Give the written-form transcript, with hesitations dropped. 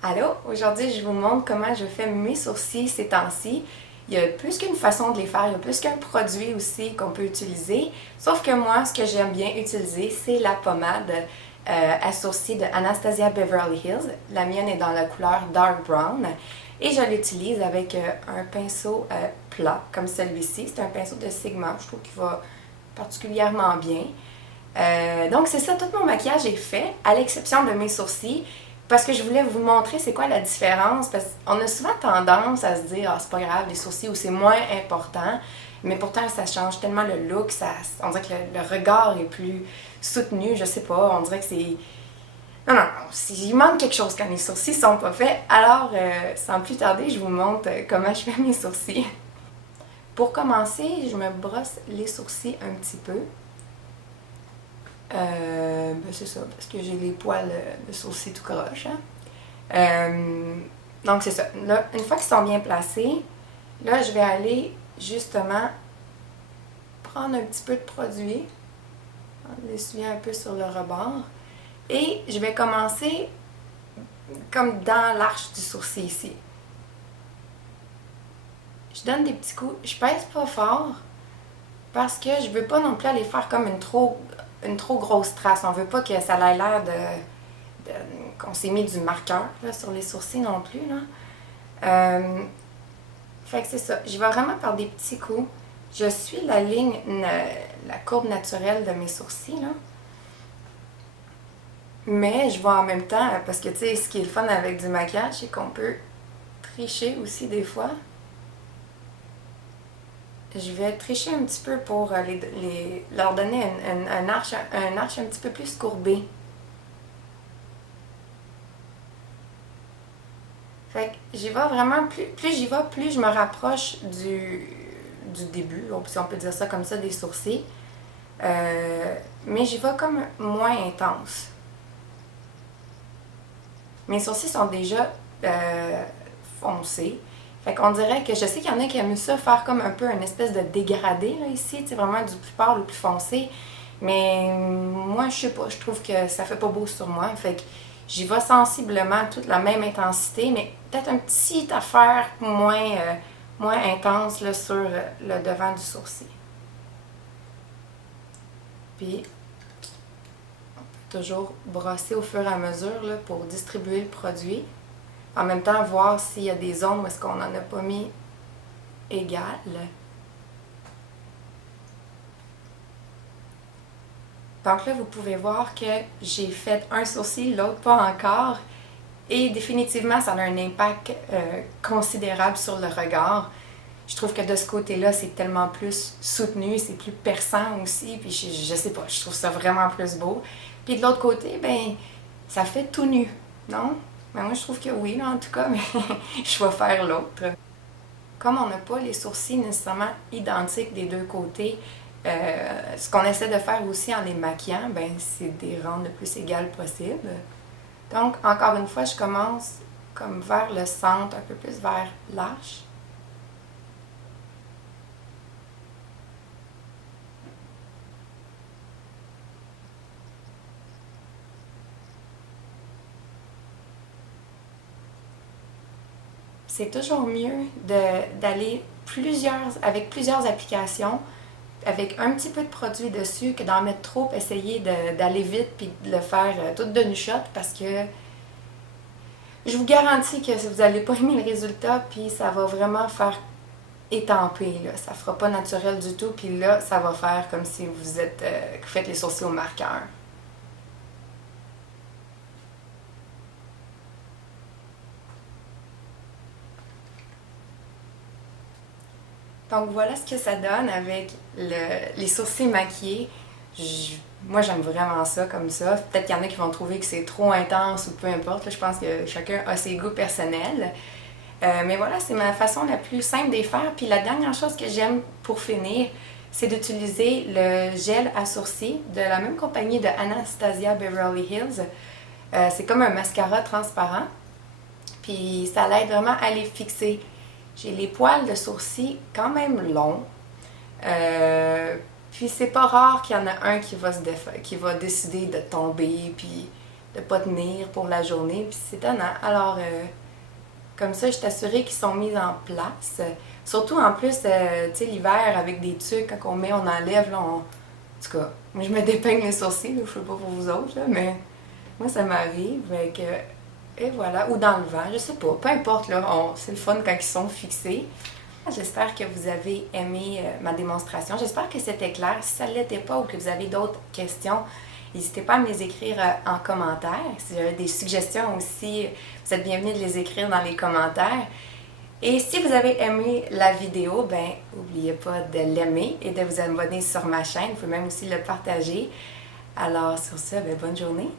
Allô, aujourd'hui je vous montre comment je fais mes sourcils ces temps-ci. Il y a plus qu'une façon de les faire, il y a plus qu'un produit aussi qu'on peut utiliser. Sauf que moi, ce que j'aime bien utiliser, c'est la pommade à sourcils de Anastasia Beverly Hills. La mienne est dans la couleur Dark Brown. Et je l'utilise avec un pinceau plat, comme celui-ci. C'est un pinceau de Sigma, je trouve qu'il va particulièrement bien. Donc c'est ça, tout mon maquillage est fait, à l'exception de mes sourcils, parce que je voulais vous montrer c'est quoi la différence, parce qu'on a souvent tendance à se dire, ah c'est pas grave, les sourcils, ou c'est moins important, mais pourtant ça change tellement le look, on dirait que le regard est plus soutenu, je sais pas, on dirait que c'est... Non, non, non, il manque quelque chose quand les sourcils sont pas faits, alors sans plus tarder, je vous montre comment je fais mes sourcils. Pour commencer, je me brosse les sourcils un petit peu. Ben c'est ça, parce que j'ai les poils de sourcils tout croche. Hein? Donc c'est ça. Là, une fois qu'ils sont bien placés, là je vais aller justement prendre un petit peu de produit, l'essuyer un peu sur le rebord, et je vais commencer comme dans l'arche du sourcil ici. Je donne des petits coups, je pèse pas fort, parce que je veux pas non plus aller faire comme une trop grosse trace. On veut pas que ça ait l'air qu'on s'est mis du marqueur là, sur les sourcils non plus. Là. Fait que c'est ça. Je vais vraiment par des petits coups. Je suis la ligne, la courbe naturelle de mes sourcils. Là. Mais je vais en même temps, parce que tu sais, ce qui est le fun avec du maquillage, c'est qu'on peut tricher aussi des fois. Je vais tricher un petit peu pour leur donner un arche un petit peu plus courbé. Fait que j'y vais vraiment, plus j'y vais, plus je me rapproche du début, si on peut dire ça comme ça, des sourcils. Mais j'y vais comme moins intense. Mes sourcils sont déjà foncés. Fait qu'on dirait que je sais qu'il y en a qui aiment ça faire comme un peu une espèce de dégradé là ici, tu sais, vraiment du plus pâle au plus foncé. Mais moi, je sais pas, je trouve que ça fait pas beau sur moi. Fait que j'y vais sensiblement, toute la même intensité, mais peut-être une petite affaire moins intense là, sur le devant du sourcil. Puis, on peut toujours brosser au fur et à mesure là, pour distribuer le produit. En même temps, voir s'il y a des zones où est-ce qu'on n'en a pas mis égales. Donc là, vous pouvez voir que j'ai fait un sourcil, l'autre pas encore. Et définitivement, ça a un impact considérable sur le regard. Je trouve que de ce côté-là, c'est tellement plus soutenu, c'est plus perçant aussi. Puis je sais pas, je trouve ça vraiment plus beau. Puis de l'autre côté, ben, ça fait tout nu, non? Ben moi, je trouve que oui, là, en tout cas, mais je vais faire l'autre. Comme on n'a pas les sourcils nécessairement identiques des deux côtés, ce qu'on essaie de faire aussi en les maquillant, ben, c'est de les rendre le plus égales possible. Donc, encore une fois, je commence comme vers le centre, un peu plus vers l'arche. C'est toujours mieux d'aller avec plusieurs applications, avec un petit peu de produit dessus, que d'en mettre trop, essayer d'aller vite puis de le faire tout d'une shot, parce que je vous garantis que vous n'allez pas aimer le résultat, puis ça va vraiment faire étamper, là. Ça fera pas naturel du tout, puis là, ça va faire comme si vous faites les sourcils au marqueur. Donc voilà ce que ça donne avec les sourcils maquillés. Moi j'aime vraiment ça comme ça. Peut-être qu'il y en a qui vont trouver que c'est trop intense ou peu importe. Là, je pense que chacun a ses goûts personnels. Mais voilà, c'est ma façon la plus simple de les faire. Puis la dernière chose que j'aime pour finir, c'est d'utiliser le gel à sourcils de la même compagnie de Anastasia Beverly Hills. C'est comme un mascara transparent. Puis ça l'aide vraiment à les fixer. J'ai les poils de sourcils quand même longs. Puis c'est pas rare qu'il y en a un qui va décider de tomber puis de pas tenir pour la journée, puis c'est étonnant. Alors, comme ça, je suis assurée qu'ils sont mis en place. Surtout en plus, tu sais, l'hiver, avec des tucs, quand on met, on enlève, là, en tout cas, moi je me dépeigne les sourcils, là, je sais pas pour vous autres, là, mais moi ça m'arrive. Et voilà, ou dans le vent, je sais pas, peu importe, là, c'est le fun quand ils sont fixés. J'espère que vous avez aimé ma démonstration. J'espère que c'était clair. Si ça ne l'était pas ou que vous avez d'autres questions, n'hésitez pas à me les écrire en commentaire. Si vous avez des suggestions aussi, vous êtes bienvenus de les écrire dans les commentaires. Et si vous avez aimé la vidéo, ben n'oubliez pas de l'aimer et de vous abonner sur ma chaîne. Vous pouvez même aussi le partager. Alors sur ce, ben, bonne journée.